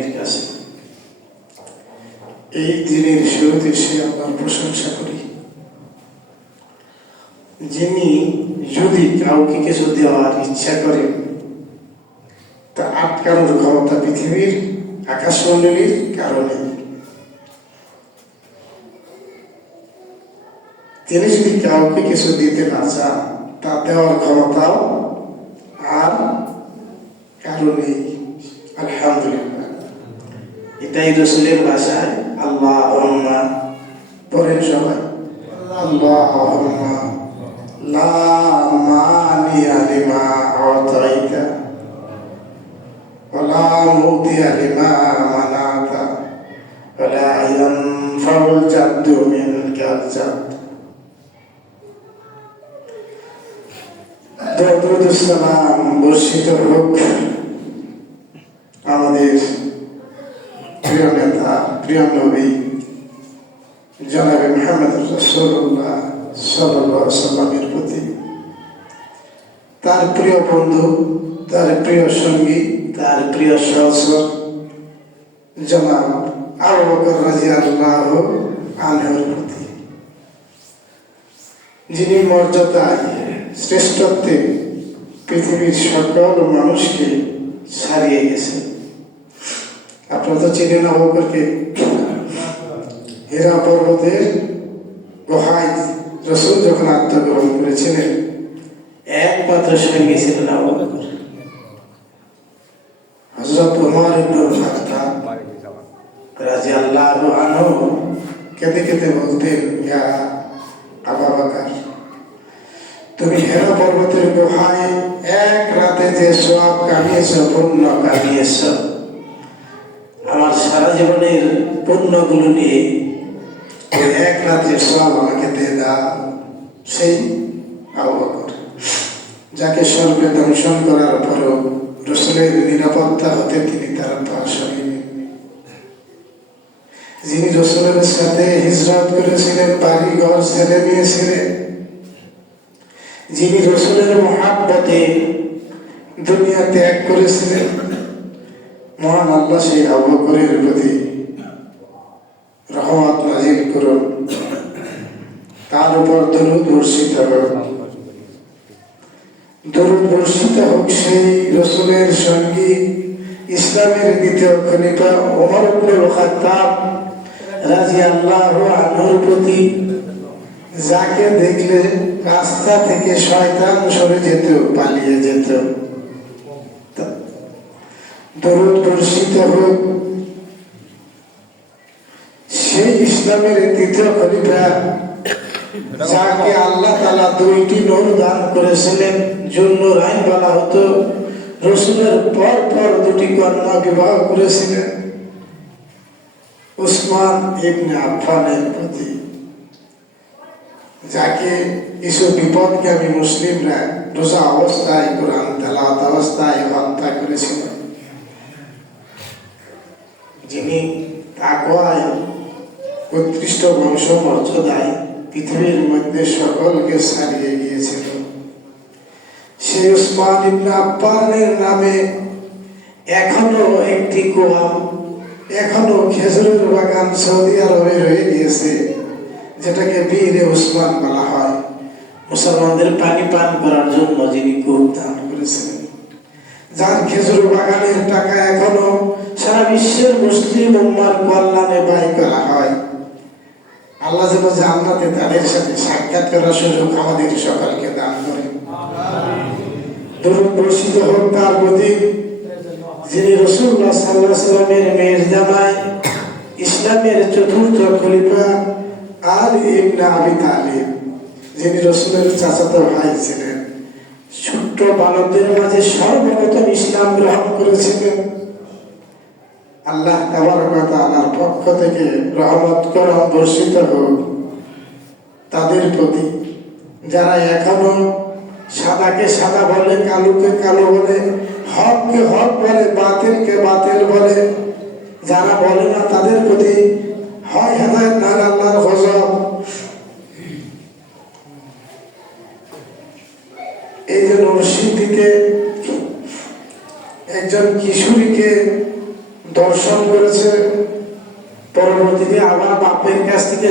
মহানের কাছে। এই দিনের শুরুতে সে আল্লাহর প্রশংসা করি, যিনি যদি কাউকে কিছু দেওয়ার ইচ্ছা করেন তা আটকানোর ক্ষমতা পৃথিবীর আকাশমণ্ডলীর কারণে। তিনি যদি কাউকে কিছু দিতে না চান তা দেওয়ার ক্ষমতাও আর কারণেই। আলহামদুলিল্লাহ, এটাই রাসূলের ভাষায় আল্লাহুম্মা পড়েন সবাই। আল্লাহুম্মা লা মানিয়া লিমা আতাইতা ওয়া লা মুতিয়া লিমা মানাতা ওয়া লা ইয়ানফাউল জাদ্দু মিনকাল জাদ। দরুদ সালাম বর্ষিত হোক আমাদের প্রিয় নেতা, প্রিয় নবী জনাবে মুহাম্মদ রাসূলুল্লাহ সাল্লাল্লাহু আলাইহি ওয়াসাল্লামের প্রতি, তার প্রিয় বন্ধু, তার প্রিয় সঙ্গী, তার প্রিয় সহচর জনাব আবু বকর রাদিয়াল্লাহু আনহুর প্রতি, যিনি মর্যাদায় শ্রেষ্ঠত্বে পৃথিবীর সকল মানুষকে ছাড়িয়ে গেছেন। আপনারা তো চিনেন আবু বকরকে। হীরা পর্বতের গুহায় রাসূল যখন আত্মগ্রহণ করেছিলেন, একমাত্র সঙ্গী ছিলেন আবু বকর। হযরত ওমর ইবনে খাত্তাব রাদিয়াল্লাহু আনহু কেঁদে কেঁদে বলতেন, ইয়া আবু বকর, তুমি হীরা পর্বতের গুহায় এক রাতে যে সওয়াব কামিয়েছ, পুণ্য কামিয়েছ, আমার সারা জীবনের পুণ্যগুলো নিয়ে এক রাতের সওয়াব আমাকে দিয়ে দাও। সেই আবু বকর, যাকে স্বর্গে দংশন করার পরও রাসূলের নিরাপত্তা হতে তিনি তার পা সরিয়ে, যিনি রাসূলের সাথে হিজরত করেছিলেন, বাড়ি ঘর ছেড়ে নিয়েছিলেন, যিনি রাসূলের মহব্বতে দুনিয়া ত্যাগ করেছিলেন, মহান আল্লাহ সেই আবু বকরের প্রতি রহমত নাযিল করুন, তার উপর দরুদ বর্ষিত হোক। দরুদ বর্ষিত হোক সেই রাসূলের সঙ্গী, ইসলামের দ্বিতীয় খলিফা ওমর ইবনে খাত্তাব রাদিয়াল্লাহু আনহুর প্রতি, যাকে দেখলে রাস্তা থেকে শয়তান সরে যেত, পালিয়ে যেত। দরুদ বর্ষিত হোক সেই ইসলামের দ্বিতীয় খলিফা, যাকে আল্লাহ তাআলা দুইটি নূর দান করেছিলেন। যুন্নুরাইন বলা হতো। রাসূলের পর পর দুটি কন্যা বিবাহ করেছিলেন। উসমান ইবনে আফফানের প্রতি, যাকে কিছু বিপদগামী মুসলিমরা রোজা অবস্থায়, কোরআন তেলাওয়াত অবস্থায় হত্যা করেছিলেন, যিনি তাকওয়ায় উৎকৃষ্ট বংশ মর্যাদায় পৃথিবীর মধ্যে সকলকে ছাড়িয়ে গিয়েছিল। সেই উসমান ইবনে আফফানের নামে এখনো একটি কুয়া, এখনো খেজুরের বাগান সৌদি আরবে রয়ে গিয়েছে, যেটাকে বীরে উসমান বলা হয়। মুসলমানদের পানি পান করার জন্য যিনি কূপ দান করেছিলেন, যার খেজুর বাগানের টাকা এখনো সারা বিশ্বের মুসলিম উম্মার কল্যাণে ব্যয় করা হয়। আল্লাহ যেন জান্নাতে তাদের সাথে সাক্ষাৎ করার সুযোগ আমাদের সকলকে দান করেন। দরুদ বর্ষিত হোক তার প্রতি, যিনি রাসূলুল্লাহ সাল্লাল্লাহু আলাইহি ওয়াসাল্লামের মেয়ের জামাই, ইসলামের চতুর্থ খলিফা আলী ইবনে আবি তালিব, যিনি রাসূলের চাচাতো ভাই ছিলেন, ছোট্ট বালকদের মাঝে সর্বপ্রথম ইসলাম গ্রহণ করেছিলেন। আল্লাহ তাবারক ওয়া তাআলার পক্ষ থেকে রহমত করম বর্ষিত হোক তাদের প্রতি, যারা এখনো সাদাকে সাদা বলে, কালোকে কালো বলে, হককে হক বলে, বাতিলকে বাতিল বলে, যারা বলে না তাদের প্রতি হয় হেদায়েত না আল্লাহর গজব। এই যে নরসিংদীতে একজন কিশোরীকে দর্শন করেছে, পরবর্তীতে আবার বাপের কাছ থেকে